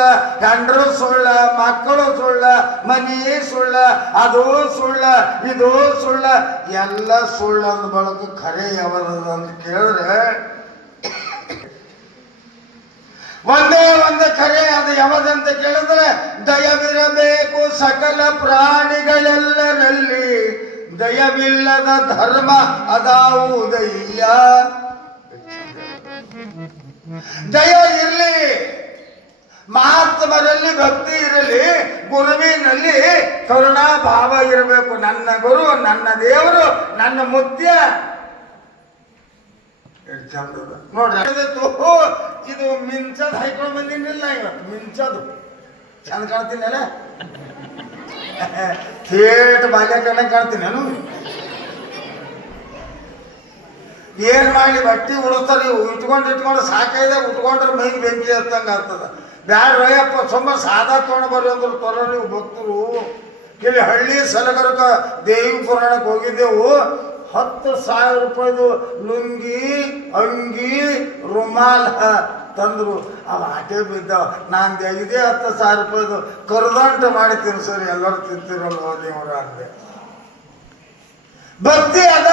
ಸುಳ್ಳ, ಹೆಂಡ್ರು ಸುಳ್ಳ, ಮಕ್ಕಳು ಸುಳ್ಳ, ಮನಿ ಸುಳ್ಳ, ಅದು ಸುಳ್ಳ, ಇದು ಸುಳ್ಳ, ಎಲ್ಲ ಸುಳ್ಳು ಅಂದ ಬಳಕ ಖರೆ ಯಾವದ ಅಂತ ಕೇಳಿದ್ರೆ ಒಂದೇ ಒಂದು ಖರೆ ಅದು ಯಾವದಂತ ಕೇಳಿದ್ರೆ ದಯವಿರಬೇಕು ಸಕಲ ಪ್ರಾಣಿಗಳೆಲ್ಲರಲ್ಲಿ, ದಯವಿಲ್ಲದ ಧರ್ಮ ಅದಾವುದಯ್ಯ. ದಯ ಇರಲಿ, ಮಹಾತ್ಮರಲ್ಲಿ ಭಕ್ತಿ ಇರಲಿ, ಗುರುವಿನಲ್ಲಿ ಕರುಣಾ ಭಾವ ಇರಬೇಕು. ನನ್ನ ಗುರು, ನನ್ನ ದೇವರು, ನನ್ನ ಮುತ್ಯ. ನೋಡ್ರಿ, ಇದು ಮಿಂಚದ್ ಹಾಕೊಂಡು ಬಂದಿನಿಲ್ಲ, ಇವತ್ತು ಮಿಂಚದು ಚಂದ ಕಾಣ್ತೀನಿ ಅಲ್ಲ, ಥೇಟ್ ಬಾಲ್ಯ ಕಣ್ಣ ಕಾಣ್ತೀನಿ ನಾನು. ಏನ್ ಮಾಡಿ ಬಟ್ಟಿ ಉಳಿಸ್ತಾರೆ ಇವು, ಇಟ್ಕೊಂಡು ಸಾಕೈದೆ, ಉಟ್ಕೊಂಡ್ರೆ ಮೈಗೆ ಬೆಂಕಿ ಹತ್ತಂಗೆ ಆಗ್ತದ. ಬ್ಯಾಡ ರಯ್ಯಪ್ಪ, ಸುಮ್ಮ ಸಾದಾ ತೊಗೊಂಡು ಬರ್ರಿ ಅಂದ್ರೆ ತೊರ ನೀವು ಭಕ್ತರು. ಇಲ್ಲಿ ಹಳ್ಳಿ ಸಲಗರಕ ದೇವಿ ಪುರಾಣಕ್ಕೆ ಹೋಗಿದ್ದೆವು. 10,000 ರೂಪಾಯಿದು ಲುಂಗಿ, ಅಂಗಿ, ರುಮಾಲ ತಂದ್ರು. ಅವ ಆಟೆ ಬಿದ್ದಾವ. ನಾನು ಇದೇ 10,000 ರೂಪಾಯಿದು ಕರ್ದಂಟ ಮಾಡಿ ತಿನ್ಸರಿ, ಎಲ್ಲರೂ ತಿಂತಿರಲ್ಲ ದೇವರ ಅಂದೆ. ಭಕ್ತಿ ಅದ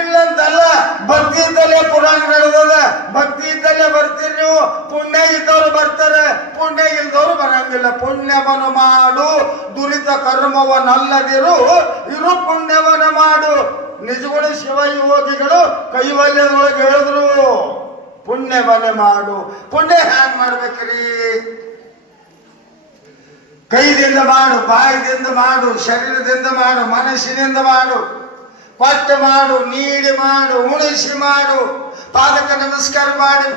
ಇಲ್ಲಂತಲ್ಲ, ಭಕ್ತಿ ಇದ್ದಲ್ಲೇ ಪುರಾಣ ನಡೆದದ, ಭಕ್ತಿ ಇದ್ದಲ್ಲೇ ಬರ್ತೀರಿ ನೀವು. ಪುಣ್ಯ ಇದ್ದವ್ರು ಬರ್ತಾರೆ, ಪುಣ್ಯ ಇಲ್ದವ್ರು ಬರಂಗಿಲ್ಲ. ಪುಣ್ಯವನ್ನು ಮಾಡು, ದುರಿತ ಕರ್ಮವನ್ನಲ್ಲದಿರು, ಇರು ಪುಣ್ಯವನ್ನು ಮಾಡು. ನಿಜಗಳು ಶಿವ ಯೋಗಿಗಳು ಕೈವಲ್ಯದೊಳಗೆ ಹೇಳಿದ್ರು, ಪುಣ್ಯವನ್ನೇ ಮಾಡು. ಪುಣ್ಯ ಹ್ಯಾಂಗ್ ಮಾಡ್ಬೇಕ್ರಿ? ಕೈದಿಂದ ಮಾಡು, ಬಾಯಿದಿಂದ ಮಾಡು, ಶರೀರದಿಂದ ಮಾಡು, ಮನಸ್ಸಿನಿಂದ ಮಾಡು. ಕೊಟ್ಟು ಮಾಡು, ನೀಡಿ ಮಾಡು, ಉಣಿಸಿ ಮಾಡು, ಪಾದಕ ನಮಸ್ಕಾರ ಮಾಡಿ.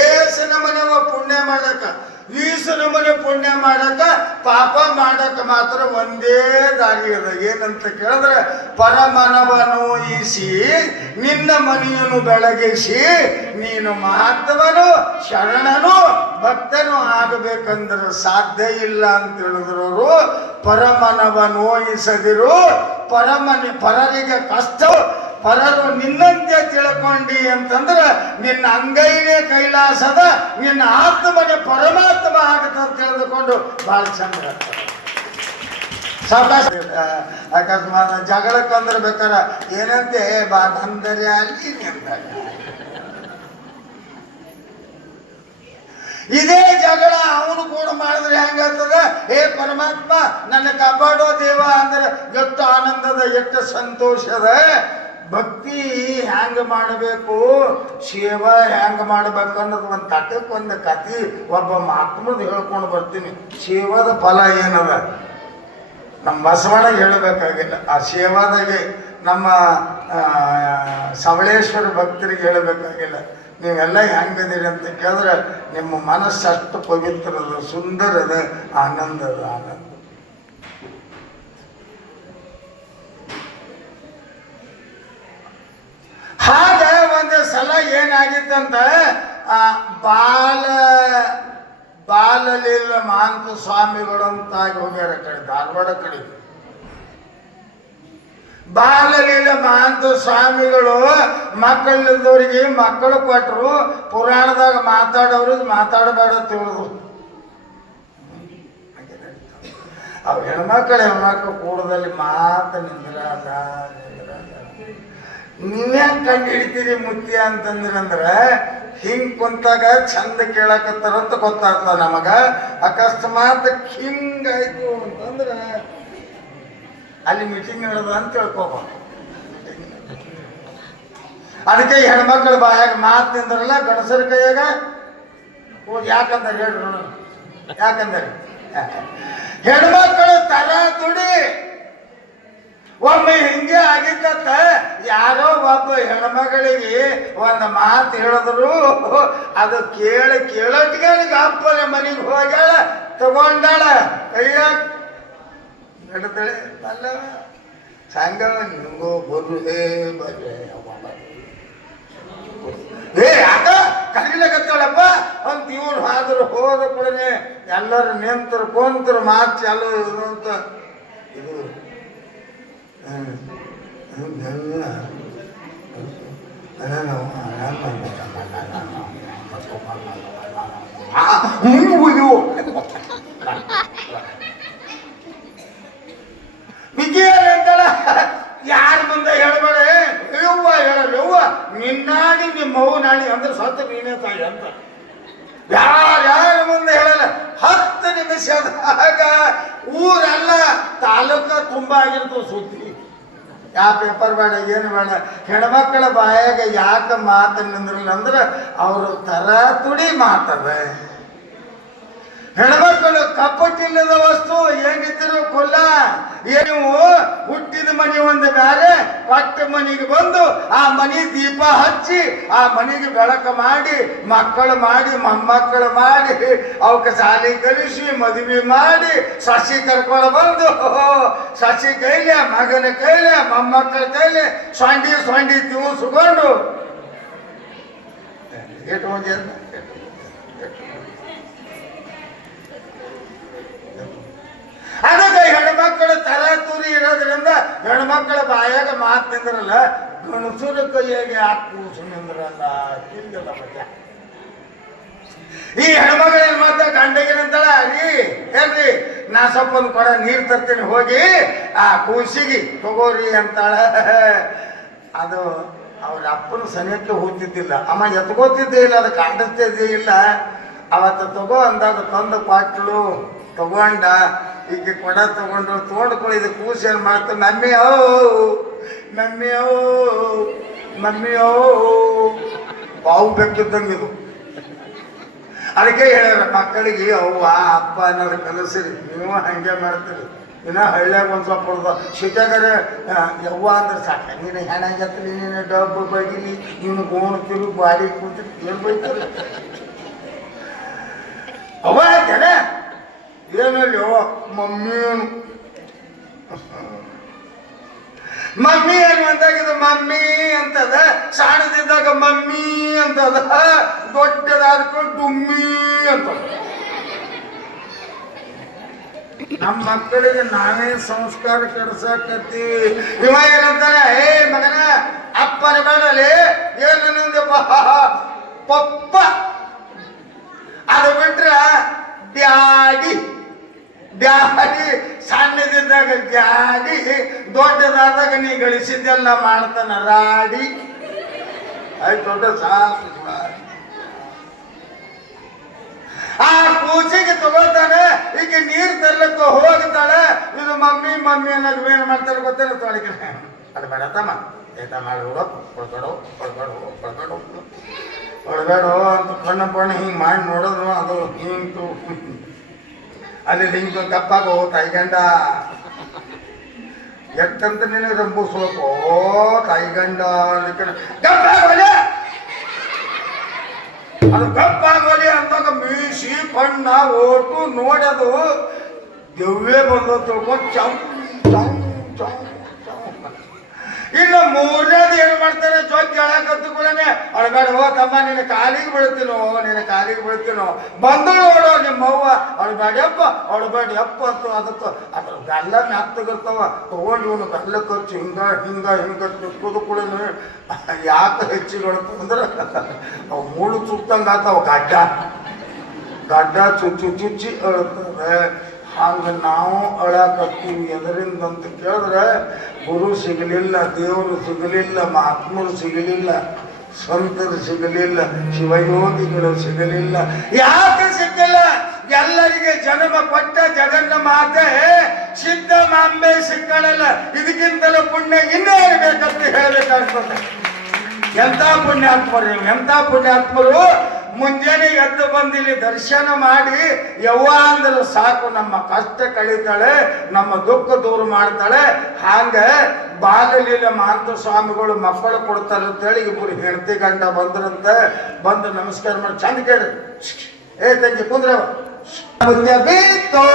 ಏಸು ನಮನೆವ ಪುಣ್ಯ ಮಾಡಕ, ಈಸು ನಮನೆ ಪುಣ್ಯ ಮಾಡಕ, ಪಾಪ ಮಾಡಕ ಮಾತ್ರ ಒಂದೇ ದಾರಿ ಅದ. ಏನಂತ ಕೇಳಿದ್ರೆ, ಪರಮನವನೋಯಿಸಿ ನಿನ್ನ ಮನೆಯನ್ನು ಬೆಳಗಿಸಿ, ನೀನು ಮಹಾತ್ಮನು, ಶರಣನು, ಭಕ್ತನು ಆಗಬೇಕಂದ್ರೆ ಸಾಧ್ಯ ಇಲ್ಲ ಅಂತ ಹೇಳಿದ್ರು. ಪರಮನವ ನೋಯಿಸದಿರು, ಪರರಿಗೆ ಕಷ್ಟ, ಪರರು ನಿನ್ನಂತೆ ತಿಳ್ಕೊಂಡಿ ಅಂತಂದ್ರೆ ನಿನ್ನ ಅಂಗೈನೇ ಕೈಲಾಸದ, ನಿನ್ನ ಆತ್ಮನೇ ಪರಮಾತ್ಮ ಆಗತ್ತ ಅಂತ ತಿಳಿದುಕೊಂಡು ಬಹಳ ಚಂದ ಆಗ್ತದೆ. ಸಾವಕಾಶ ಅಕಸ್ಮಾತ್ ಜಗಳಕ್ಕಂದ್ರೆ ಬೇಕಾರ ಏನಂತೆ ಬಾ ನಂದರೆ ಅಲ್ಲಿ ನಿಂದಾಗ. ಇದೇ ಜಗಳ ಅವನು ಕೂಡ ಮಾಡಿದ್ರೆ ಹೆಂಗಾಗ್ತದ? ಹೇ ಪರಮಾತ್ಮ ನನ್ನ ಕಾಪಾಡೋ ದೇವ ಅಂದ್ರೆ ಎಷ್ಟು ಆನಂದದ, ಎಷ್ಟು ಸಂತೋಷದ. ಭಕ್ತಿ ಹ್ಯಾಂಗ ಮಾಡಬೇಕು, ಸೇವಾ ಹ್ಯಾಂಗ ಮಾಡ್ಬೇಕು ಅನ್ನೋದು ಒಂದು ತಟಕ್ಕೆ ಒಂದು ಕತಿ ಒಬ್ಬ ಮಹಾತ್ಮದ ಹೇಳ್ಕೊಂಡು ಬರ್ತೀನಿ. ಸೇವಾದ ಫಲ ಏನದ ನಮ್ಮ ಬಸವಣ್ಣ ಹೇಳಬೇಕಾಗಿಲ್ಲ, ಆ ಸೇವಾದಾಗೆ ನಮ್ಮ ಸವಳೇಶ್ವರ ಭಕ್ತರಿಗೆ ಹೇಳಬೇಕಾಗಿಲ್ಲ. ನೀವೆಲ್ಲ ಹೆಂಗದಿರಿ ಅಂತ ಕೇಳಿದ್ರೆ ನಿಮ್ಮ ಮನಸ್ಸು ಅಷ್ಟು ಪವಿತ್ರದ, ಸುಂದರದ, ಆನಂದದ ಆನಂದ. ಹಾಗೆ ಒಂದು ಸಲ ಏನಾಗಿತ್ತಂತ, ಬಾಲಲೀಲ ಮಹಾಂತ ಸ್ವಾಮಿಗಳಂತಾಗಿ ಹೋಗ್ಯಾರ ಕಡೆ, ಧಾರವಾಡ ಕಡೆ. ಬಾಲಲೀಲ ಮಹಾಂತ ಸ್ವಾಮಿಗಳು ಮಕ್ಕಳಿದ್ದವರಿಗೆ ಮಕ್ಕಳು ಕೊಟ್ಟರು. ಪುರಾಣದಾಗ ಮಾತಾಡೋರಿಗೆ ಮಾತಾಡಬೇಡ ತಿಳಿದ್ರು. ಅವು ಹೆಣ್ಮಕ್ಳು ಕೂಡದಲ್ಲಿ ಮಾತು ನಿಂದ್ರಾದ. ನೀವ್ಯಾಕೆ ಕಂಡು ಹಿಡಿತೀರಿ ಮುತ್ಯ ಅಂತಂದ್ರಂದ್ರೆ, ಹಿಂಗ್ ಕುಂತಾಗ ಚಂದ ಕೇಳಕತ್ತಾರಂತ ಗೊತ್ತಾಗ್ತದ ನಮಗ. ಅಕಸ್ಮಾತ್ ಹಿಂಗಾಯ್ತು ಅಂತಂದ್ರೆ ಅಲ್ಲಿ ಮೀಟಿಂಗ್ ನಡೆದ ಅಂತ ತಿಳ್ಕೊಬಾರ್ದು. ಅದಕ್ಕೆ ಹೆಣ್ಮಕ್ಳು ಬಾಯಾಗ ಮಾತು ನಿಂದ್ರಲ್ಲ, ಗಣಸರ ಕೈಯಾಗ ಹೋಗಿ ಯಾಕಂದ್ರೆ ಹೇಳ್ರು, ಯಾಕಂದ್ರೆ ಹೆಣ್ಮಕ್ಳು ತರ ದುಡಿ. ಒಮ್ಮೆ ಹಿಂಗೆ ಆಗಿತ್ತ, ಯಾರೋ ಒಬ್ಬ ಹೆಣ್ಮಗಳಿಗೆ ಒಂದು ಮಾತು ಹೇಳಿದ್ರು. ಅದು ಕೇಳೋಟಿಗೆ ಅಪ್ಪನ ಮನೆಗೆ ಹೋಗ್ಯಾಳ, ತಗೊಂಡಾಳ, ಕೈಯಾಗ ನಡ್ತಾಳೆ. ಅಲ್ಲ ಸಂಗ ನಿಮಗೂ ಬರ್ರೇ ಯಾಕ ಕರೀಲಕತ್ತಾಳಪ್ಪ ಅಂತ ಇವ್ರು ಆದ್ರು. ಹೋದ ಕೂಡನೆ ಎಲ್ಲರೂ ನಿಂತರು ಕೊಂತರು, ಮಾತು ಚಾಲು ಅಂತ. ಇದು ನಿಮಿಷದಾಗ ಊರೆಲ್ಲ ತಾಲೂಕ ತುಂಬ ಆಗಿರ್ತವೆ ಸುದ್ದಿ. ಯಾವ ಪೇಪರ್ ಬೇಡ, ಏನು ಬೇಡ. ಹೆಣ್ಮಕ್ಳ ಬಾಯಾಗ ಯಾಕೆ ಮಾತನ್ನಂದ್ರಲ್ಲ ಅಂದ್ರೆ ಅವರು ತರ ತುಡಿ ಮಾತದ. ಹೆಣ್ಮಕ್ಕಳು ಕಪ್ಪಟ್ಟಿಲ್ಲದ ವಸ್ತು ಏನಿದ್ರು ಕೊಲ್ಲ. ನೀವು ಹುಟ್ಟಿದ ಮನೆ ಒಂದು ಬೇರೆ, ಪಟ್ಟ ಮನೆಗೆ ಬಂದು ಆ ಮನೆ ದೀಪ ಹಚ್ಚಿ ಆ ಮನೆಗೆ ಬೆಳಕು ಮಾಡಿ ಮಕ್ಕಳು ಮಾಡಿ ಮೊಮ್ಮಕ್ಕಳು ಮಾಡಿ ಅವಕ್ಕೆ ಶಾಲೆ ಕಲಿಸಿ ಮದುವೆ ಮಾಡಿ ಸಸಿ ಕರ್ಕೊಂಡು ಬಂದು ಸಸಿ ಕೈಲೆ ಮಗನ ಕೈಲೆ ಮೊಮ್ಮಕ್ಕಳ ಕೈಲೆ ಸೊಂಡಿ ತಿನ್ನಿಸ್ಕೊಂಡು ಅದಕ್ಕೆ ಹೆಣ್ಮಕ್ಕಳು ತರ ತೂರಿ ಇರೋದ್ರಿಂದ ಹೆಣ್ಮಕ್ಕಳ ಬಾಯಾಗ ಮಾತು ನಿಂದ್ರಲ್ಲ, ಗಣಸುರ ಕೈಯಾಗೆ ಯಾಕೆ ಕೂಸು ನಿಂದ್ರಲ್ಲ ತಿಂದಿಲ್ಲ ಮತ್ತೆ. ಈ ಹೆಣ್ಮಕ್ಳು ಏನ್ ಮಾತ ಗಂಡಗಿನಂತಾಳ, ರೀ ಏನ್ರಿ ನಾ ಸ್ವಲ್ಪ ಒಂದು ಕೊಡ ನೀರು ತರ್ತೀನಿ ಹೋಗಿ ಆ ಕೂಸಿಗೆ ತಗೋರಿ ಅಂತಾಳ. ಅದು ಅವ್ರ ಅಪ್ಪನ ಸನಿಯಕ್ಕೆ ಹೋಗ್ತಿದ್ದಿಲ್ಲ, ಅಮ್ಮ ಎತ್ಕೋತಿದ್ದೇ ಇಲ್ಲ, ಅದು ಕಾಣಿಸ್ತಿದ್ದೇ ಇಲ್ಲ. ಅವತ್ತು ತಗೋ ಅಂದಾಗ ತಂದು ಕೊಟ್ಟಳು, ತಗೊಂಡ ಈಗ ಕೊಡ ತೊಗೊಂಡು ಇದು ಕೂಸು ಏನು ಮಾಡ್ತಾರೆ, ಮಮ್ಮಿ ಬಾವು ಬೇಕಿದ್ದಂಗೆ ಇದು. ಅದಕ್ಕೆ ಹೇಳ್ಯಾರ ಮಕ್ಕಳಿಗೆ ಅವ್ವ ಅಪ್ಪ ಅನ್ನೋದು ಕಲಿಸಿರಿ, ನೀವು ಹಂಗೆ ಮಾಡ್ತೀರಿ. ಇನ್ನು ಹಳ್ಳಿಯಾಗ ಒಂದು ಸ್ವಲ್ಪ ಹೊಡೆದ ಸಿಟ್ಯಾಗಾರೆ ಯವ್ವ ಅಂದ್ರೆ ಸಾಕ, ನೀನು ಹೆಣಾಗತ್ರಿ, ನೀನು ಡಬ್ಬು ಬಗಿಲಿ, ನೀನು ಗೋಣು ತಿರು ಬಾಡಿ ಕೂತಿ ಏನು ಬೈತಾರೆ ಅವ್ವ ಜನ ಏನಲ್ಲಿ ಮಮ್ಮಿ ಏನು ಅಂದಾಗ ಮಮ್ಮಿ ಅಂತದ, ಸಣ್ಣದಿದ್ದಾಗ ಮಮ್ಮಿ ಅಂತದ, ದೊಡ್ಡದಾದ್ಕೊಂಡು ಡುಮ್ಮಿ ಅಂತ. ನಮ್ಮ ಮಕ್ಕಳಿಗೆ ನಾವೇ ಸಂಸ್ಕಾರ ಕೆಡ್ಸಾಕತ್ತೀವಿ. ಇವ ಏನಂತಾನೆ, ಏ ಮಗನ ಅಪ್ಪನ ಬೇಡಲಿ ಏನು ಪಪ್ಪ, ಅದು ಬಿಟ್ರ ಡ್ಯಾಡಿ ಸಣ್ಣದಿದ್ದಾಗ ಡ್ಯಾಡಿ, ದೊಡ್ಡದಾದಾಗ ನೀ ಗಳಿಸಿದ್ದೆಲ್ಲ ಮಾಡ್ತಾನ ರಾಡಿ. ಆಯ್ತು ದೊಡ್ಡ ಸಾಕು. ಆ ಕೂಚಿಗೆ ತಗೋತಾನೆ, ಈಗ ನೀರು ತರ್ಲಕ್ಕ ಹೋಗ್ತಾಳೆ, ಇದು ಮಮ್ಮಿ ಅನ್ನೋದು ಏನು ಮಾಡ್ತಾರೆ ಗೊತ್ತೇನ ತೊಳಗೆ. ಅದು ಬೇಡತ್ತಮ್ಮ ಏತ ಮಾಡಿ ಹೊಡ್ಬೇಡ ಅಂತ ಕಣ್ಣ ಹಿಂಗೆ ಮಾಡಿ ನೋಡಿದ್ರು ಅದು ಹಿಂತು ಅಲ್ಲಿ ಹಿಂಗೆ ಕಪ್ಪಾಗ ತಾಯಿಗಂಡ ಎಟ್ಟಂತ ನೀನು ರಂಬಿಸ್ಬೇಕು. ತಾಯಿಗಂಡ ಕಪ್ಪಾಗೋಲೆ, ಅದು ಕಪ್ಪಾಗೋಲೆ ಅಂದಾಗ ಮೀಸಿ ಕಣ್ಣ ಓಟು ನೋಡೋದು ದೆವ್ವೇ ಬಂದು ತಿಳ್ಕೊಂಡು ಚೌ ಚೌ ಚೌ ಚೌ. ಇನ್ನು ಮೂರನೇದು ಏನು ಮಾಡ್ತಾರೆ, ಜೋಗಿ ಹೇಳಕತ್ತುಗಳೇ ಅಳಬೇಡ ಹೋ ತಮ್ಮ, ನಿನ್ನ ಕಾಲಿಗೆ ಬೀಳ್ತೀನೋ ಬಂದು ನೋಡೋ ನಿಮ್ಮವ್ವ, ಅಳಬೇಡಪ್ಪ ಅಂತ. ಅದಕ್ಕೆ ಅದ್ರ ಬೆಲ್ಲ ಮೆತ್ತಗಿರ್ತಾವ, ತಗೊಂಡು ಇವನು ಬೆಲ್ಲ ಖರ್ಚು ಹಿಂಗ ತಿಕ್ಕೋದು ಕೂಡ ಯಾಕೆ ಹೆಚ್ಚಿಗೆ ಅಂದ್ರೆ ಅವು ಮೂಳು ಚುತ್ತಂಗೆ ಆತಾವ, ಗಡ್ಡ ಚುಚ್ಚಿ ಅಳ್ತದೆ. ಹಂಗೆ ನಾವು ಅಳಕತ್ತೀವಿ ಎದರಿಂದ ಅಂತ ಕೇಳಿದ್ರೆ, ಗುರು ಸಿಗಲಿಲ್ಲ, ದೇವರು ಸಿಗಲಿಲ್ಲ, ಮಹಾತ್ಮರು ಸಿಗಲಿಲ್ಲ, ಸಂತರು ಸಿಗಲಿಲ್ಲ, ಶಿವಯೋಗಿಗಳು ಸಿಗಲಿಲ್ಲ. ಯಾಕೆ ಸಿಕ್ಕಿಲ್ಲ? ಎಲ್ಲರಿಗೆ ಜನ್ಮ ಕೊಟ್ಟ ಜಗನ್ನ ಮಾತೆ ಸಿದ್ಧ ಮಾಂಬೆ ಸಿಕ್ಕಳಲ್ಲ. ಇದಕ್ಕಿಂತಲೂ ಪುಣ್ಯ ಇನ್ನೇ ಇರಬೇಕಂತ ಹೇಳಬೇಕಾಗ್ತದೆ. ಎಂಥ ಪುಣ್ಯಾತ್ಮರು ಮುಂಜಾನೆ ಎದ್ದು ಬಂದಿಲ್ಲಿ ದರ್ಶನ ಮಾಡಿ ಯವ್ವ ಅಂದ್ರೆ ಸಾಕು, ನಮ್ಮ ಕಷ್ಟ ಕಳೀತಾಳೆ, ನಮ್ಮ ದುಃಖ ದೂರ ಮಾಡ್ತಾಳೆ. ಹಾಂಗ ಬಾಲಲೀಲ ಮಹಾಂತ ಸ್ವಾಮಿಗಳು ಮಕ್ಕಳು ಕೊಡ್ತಾರೆ ಅಂತೇಳಿ ಇಬ್ಬರು ಹೆಂಡತಿ ಗಂಡ ಬಂದ್ರಂತೆ. ಬಂದು ನಮಸ್ಕಾರ ಮಾಡಿ ಚಂದ ಕೇಳಿ, ಏ ತಂಗಿ ಕುಂದ್ರ ಬೀತು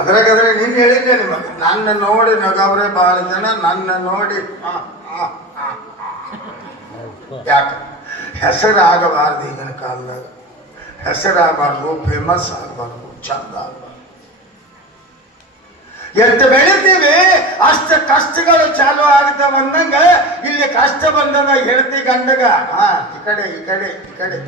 ಅದ್ರಾಗ ನಿನ್ನ ಹೇಳಿದ್ದೆ ನಿಮಗೆ, ನನ್ನ ನೋಡಿ ನಗವ್ರೆ ಬಹಳ ಜನ, ನನ್ನ ನೋಡಿ ಯಾಕೆ ಹೆಸರಾಗಬಾರ್ದು. ಈಗಿನ ಕಾಲದಾಗ ಹೆಸರಾಗಬಾರ್ದು, ಫೇಮಸ್ ಆಗಬಾರ್ದು, ಚಂದ ಆಗಬಾರ್ದು. ಎಷ್ಟು ಬೆಳಿತೀವಿ ಅಷ್ಟು ಕಷ್ಟಗಳು ಚಾಲು ಆಗ್ತಾವ ಅಂದಂಗ ಇಲ್ಲಿ ಕಷ್ಟ ಬಂದದ ಹೆಂಡತಿ ಗಂಡಗ ಈ ಕಡೆ